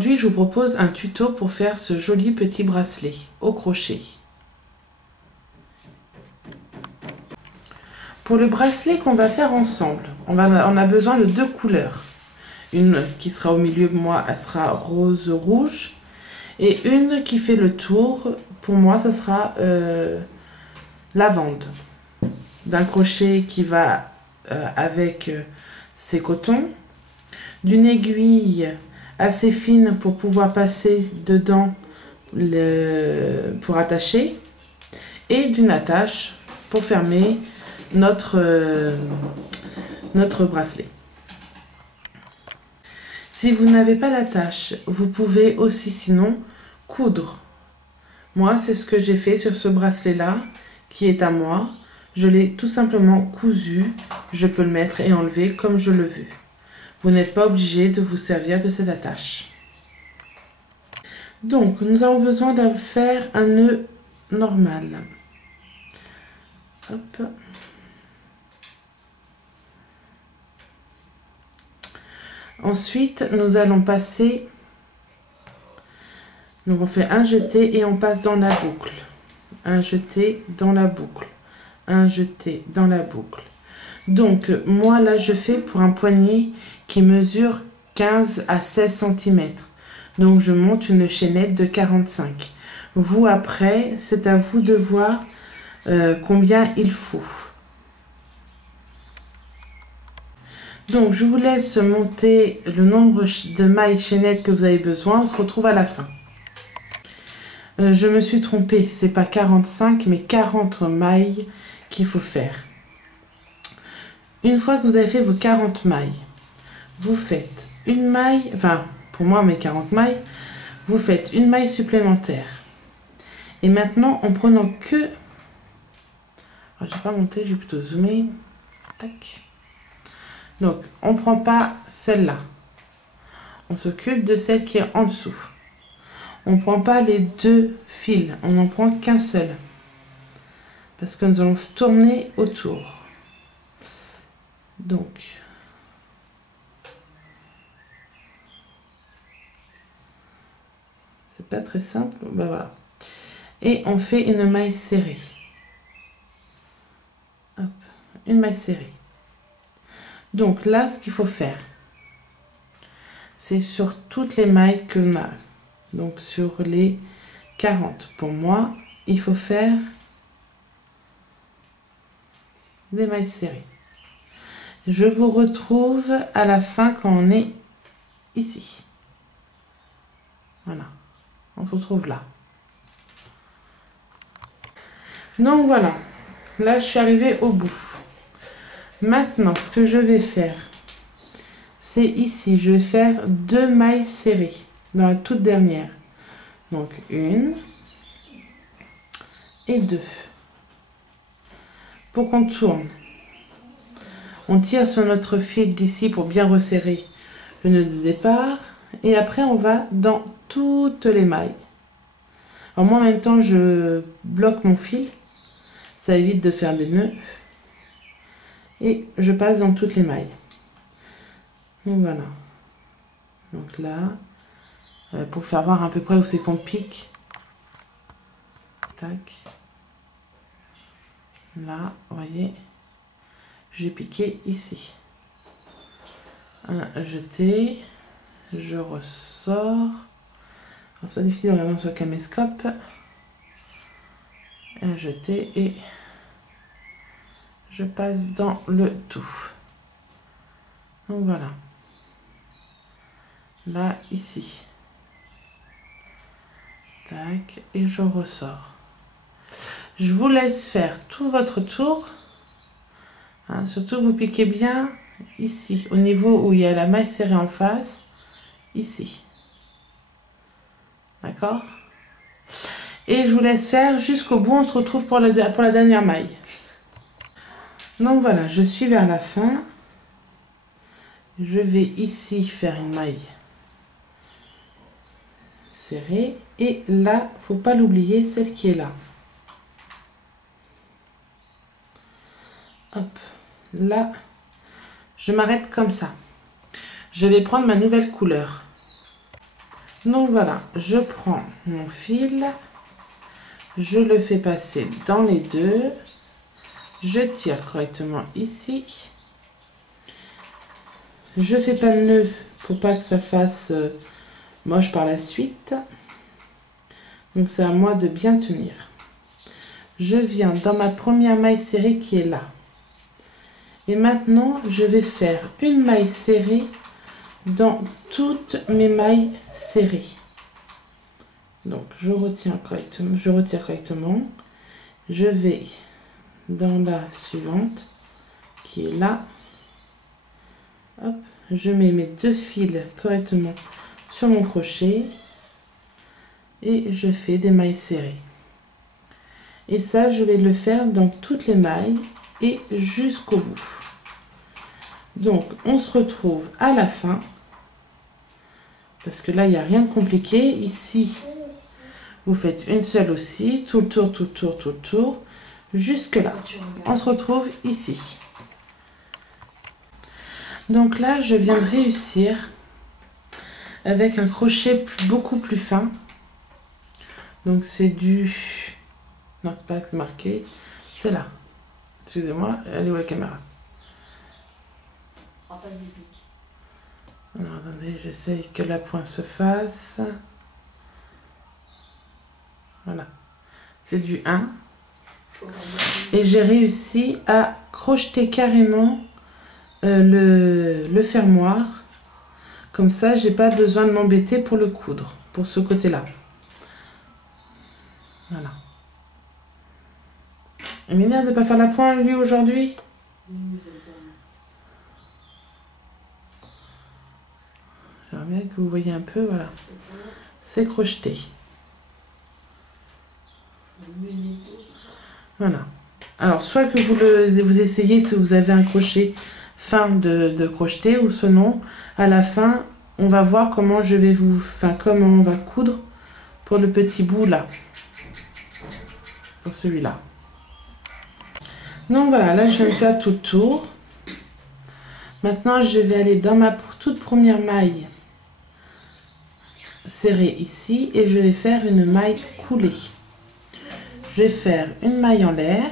Aujourd'hui, je vous propose un tuto pour faire ce joli petit bracelet au crochet. Pour le bracelet qu'on va faire ensemble, on a besoin de deux couleurs. Une qui sera au milieu, moi, elle sera rose-rouge. Et une qui fait le tour, pour moi, ça sera lavande. D'un crochet qui va avec ces cotons. D'une aiguille assez fine pour pouvoir passer dedans pour attacher. Et d'une attache pour fermer notre bracelet. Si vous n'avez pas d'attache, vous pouvez aussi sinon coudre. Moi, c'est ce que j'ai fait sur ce bracelet-là, qui est à moi. Je l'ai tout simplement cousu. Je peux le mettre et enlever comme je le veux. Vous n'êtes pas obligé de vous servir de cette attache. Donc, nous avons besoin de faire un nœud normal. Hop. Ensuite, nous allons passer, donc on fait un jeté et on passe dans la boucle. Un jeté dans la boucle. Un jeté dans la boucle. Donc, moi là, je fais pour un poignet qui mesure 15 à 16 cm. Donc, je monte une chaînette de 45. Vous, après, c'est à vous de voir combien il faut. Donc, je vous laisse monter le nombre de mailles chaînettes que vous avez besoin. On se retrouve à la fin. Je me suis trompée. C'est pas 45, mais 40 mailles qu'il faut faire. Une fois que vous avez fait vos 40 mailles, vous faites une maille, enfin, pour moi, mes 40 mailles, vous faites une maille supplémentaire. Et maintenant, en prenant que... Alors, je n'ai pas monté, j'ai plutôt zoomé. Tac. Donc, on ne prend pas celle-là. On s'occupe de celle qui est en dessous. On ne prend pas les deux fils. On n'en prend qu'un seul. Parce que nous allons tourner autour. Donc, c'est pas très simple. Ben voilà. Et on fait une maille serrée. Hop, une maille serrée. Donc là, ce qu'il faut faire, c'est sur toutes les mailles que l'on a. Donc sur les 40. Pour moi, il faut faire des mailles serrées. Je vous retrouve à la fin quand on est ici. Voilà. On se retrouve là. Donc voilà. Là, je suis arrivée au bout. Maintenant, ce que je vais faire, c'est ici, je vais faire deux mailles serrées dans la toute dernière. Donc, une et deux. Pour qu'on tourne, on tire sur notre fil d'ici pour bien resserrer le nœud de départ. Et après, on va dans toutes les mailles. Alors moi, en même temps, je bloque mon fil. Ça évite de faire des nœuds. Et je passe dans toutes les mailles. Donc voilà. Donc là, pour faire voir à peu près où c'est qu'on pique. Tac. Là, vous voyez, j'ai piqué ici. Un jeté. Je ressors. C'est pas difficile en regardant sur le caméscope. Un jeté et je passe dans le tout. Donc voilà. Là, ici. Tac, et je ressors. Je vous laisse faire tout votre tour. Hein, surtout, vous piquez bien ici, au niveau où il y a la maille serrée en face. Ici. D'accord? Et je vous laisse faire jusqu'au bout. On se retrouve pour la dernière maille. Donc voilà, je suis vers la fin. Je vais ici faire une maille serrée. Et là, faut pas l'oublier, celle qui est là. Hop. Là, je m'arrête comme ça. Je vais prendre ma nouvelle couleur. Donc voilà, je prends mon fil, je le fais passer dans les deux, je tire correctement ici, je fais pas de nœud pour pas que ça fasse moche par la suite, donc c'est à moi de bien tenir. Je viens dans ma première maille serrée qui est là, et maintenant je vais faire une maille serrée dans toutes mes mailles serrées. Donc je retire correctement, je vais dans la suivante qui est là. Hop, je mets mes deux fils correctement sur mon crochet et je fais des mailles serrées. Et ça, je vais le faire dans toutes les mailles et jusqu'au bout. Donc, on se retrouve à la fin. Parce que là, il n'y a rien de compliqué. Ici, vous faites une seule aussi. Tout le tour, tout le tour, tout le tour. Jusque là. On se retrouve ici. Donc là, je viens de réussir avec un crochet beaucoup plus fin. Donc c'est du... Non, pas marqué. C'est là. Excusez-moi, elle est où la caméra? Alors attendez, j'essaye que la pointe se fasse. Voilà. C'est du 1. Et j'ai réussi à crocheter carrément le fermoir. Comme ça, j'ai pas besoin de m'embêter pour le coudre, pour ce côté-là. Voilà. Il m'énerve de ne pas faire la pointe, lui, aujourd'hui. J'aimerais bien que vous voyez un peu, voilà. C'est crocheté. Voilà. Alors, soit que vous essayez si vous avez un crochet fin de crocheter, ou sinon, à la fin, on va voir comment je vais comment on va coudre pour le petit bout là. Pour celui-là. Donc voilà, là je viens de faire tout le tour. Maintenant, je vais aller dans ma toute première maille serrée ici et je vais faire une maille coulée. Je vais faire une maille en l'air.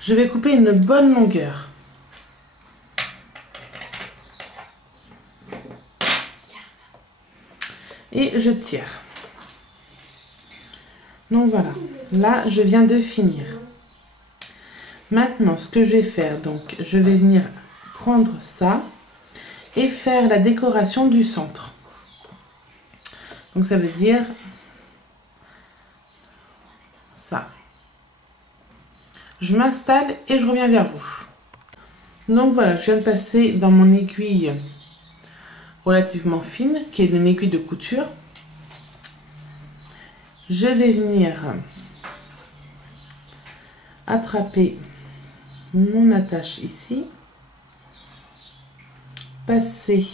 Je vais couper une bonne longueur. Et je tire. Donc voilà, là je viens de finir. Maintenant, ce que je vais faire, donc je vais venir prendre ça et faire la décoration du centre. Donc ça veut dire ça. Je m'installe et je reviens vers vous. Donc voilà, je viens de passer dans mon aiguille relativement fine, qui est une aiguille de couture. Je vais venir attraper mon attache ici, passer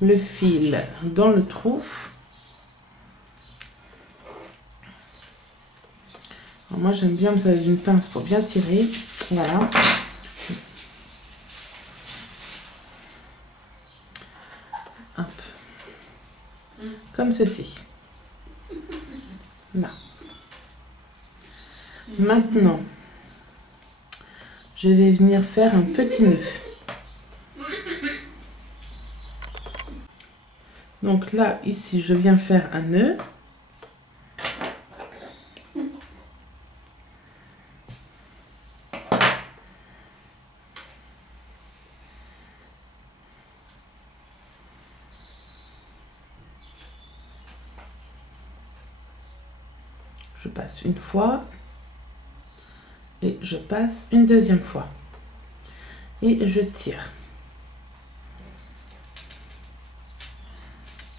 le fil dans le trou. Alors moi j'aime bien me servir d'une pince pour bien tirer, voilà. Hop. Comme ceci. Là. Maintenant, je vais venir faire un petit nœud. Donc là, ici, je viens faire un nœud. Je passe une fois et je passe une deuxième fois et je tire.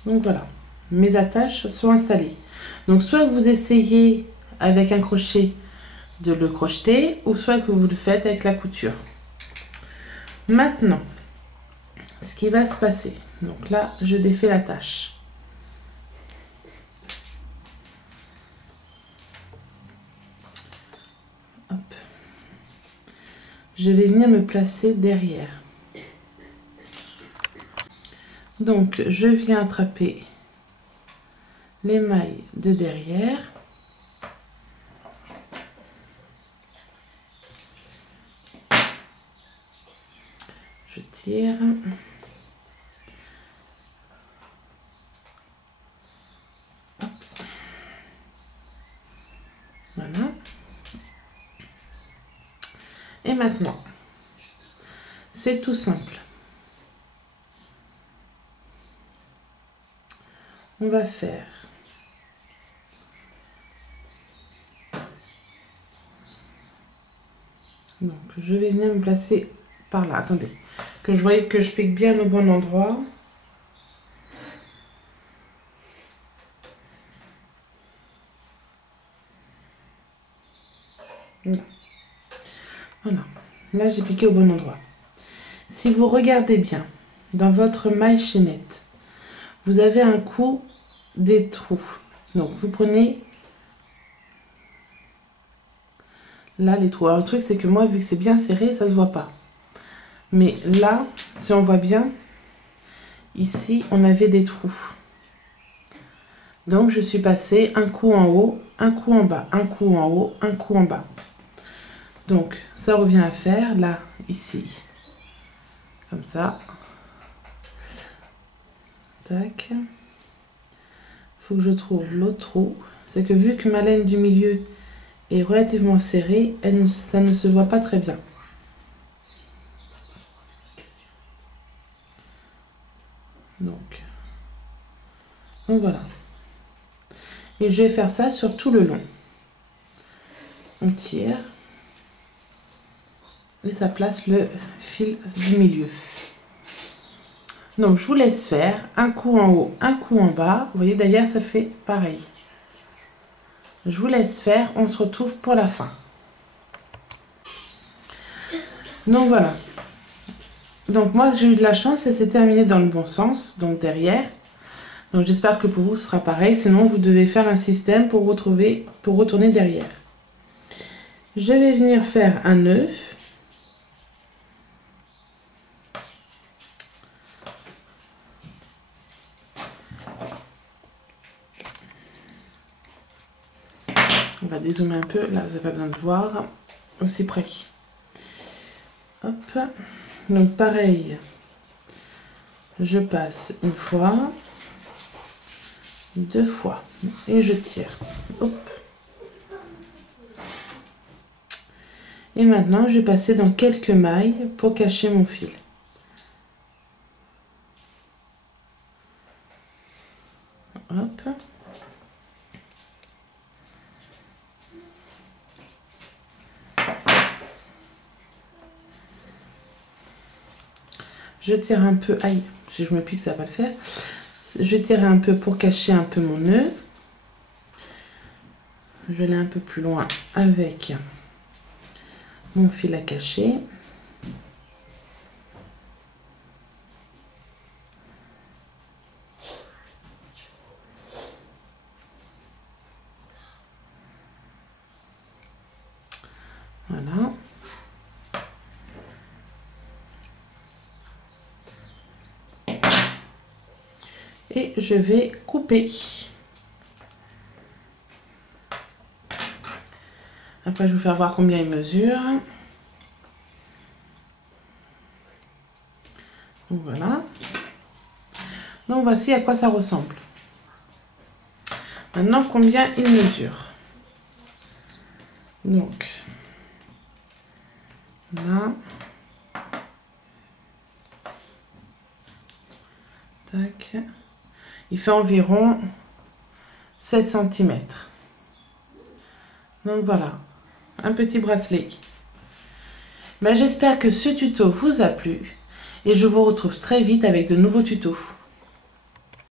Donc voilà, mes attaches sont installées. Donc soit vous essayez avec un crochet de le crocheter ou soit que vous le faites avec la couture. Maintenant, ce qui va se passer, donc là je défais l'attache. Je vais venir me placer derrière. Donc je viens attraper les mailles de derrière. Je tire. Hop. Voilà. Et maintenant, c'est tout simple. On va faire donc je vais venir me placer par là. Attendez, que je voie que je pique bien au bon endroit. Voilà, là j'ai piqué au bon endroit. Si vous regardez bien dans votre maille chaînette, vous avez un coup des trous. Donc vous prenez là les trous. Alors le truc c'est que moi, vu que c'est bien serré, ça se voit pas. Mais là, si on voit bien, ici on avait des trous. Donc je suis passée un coup en haut, un coup en bas, un coup en haut, un coup en bas. Donc ça revient à faire là, ici, comme ça. Tac. Faut que je trouve l'autre trou. C'est que vu que ma laine du milieu est relativement serrée, ça ne se voit pas très bien. Donc voilà. Et je vais faire ça sur tout le long. On tire. Et ça place le fil du milieu. Donc je vous laisse faire un coup en haut, un coup en bas. Vous voyez d'ailleurs ça fait pareil. Je vous laisse faire, on se retrouve pour la fin. Donc voilà. Donc moi j'ai eu de la chance et c'est terminé dans le bon sens, donc derrière. Donc j'espère que pour vous ce sera pareil, sinon vous devez faire un système pour retourner derrière. Je vais venir faire un nœud. On va dézoomer un peu, là vous n'avez pas besoin de voir, aussi près. Hop, donc pareil, je passe une fois, deux fois, et je tire. Hop. Et maintenant, je vais passer dans quelques mailles pour cacher mon fil. Hop. Je tire un peu, aïe, si je me pique ça va pas le faire. Je vais tirer un peu pour cacher un peu mon nœud. Je vais aller un peu plus loin avec mon fil à cacher. Voilà. Et je vais couper. Après, je vais vous faire voir combien il mesure. Donc voilà. Donc voici à quoi ça ressemble. Maintenant, combien il mesure. Donc, là. Tac. Il fait environ 16 cm. Donc voilà, un petit bracelet. Ben, j'espère que ce tuto vous a plu et je vous retrouve très vite avec de nouveaux tutos.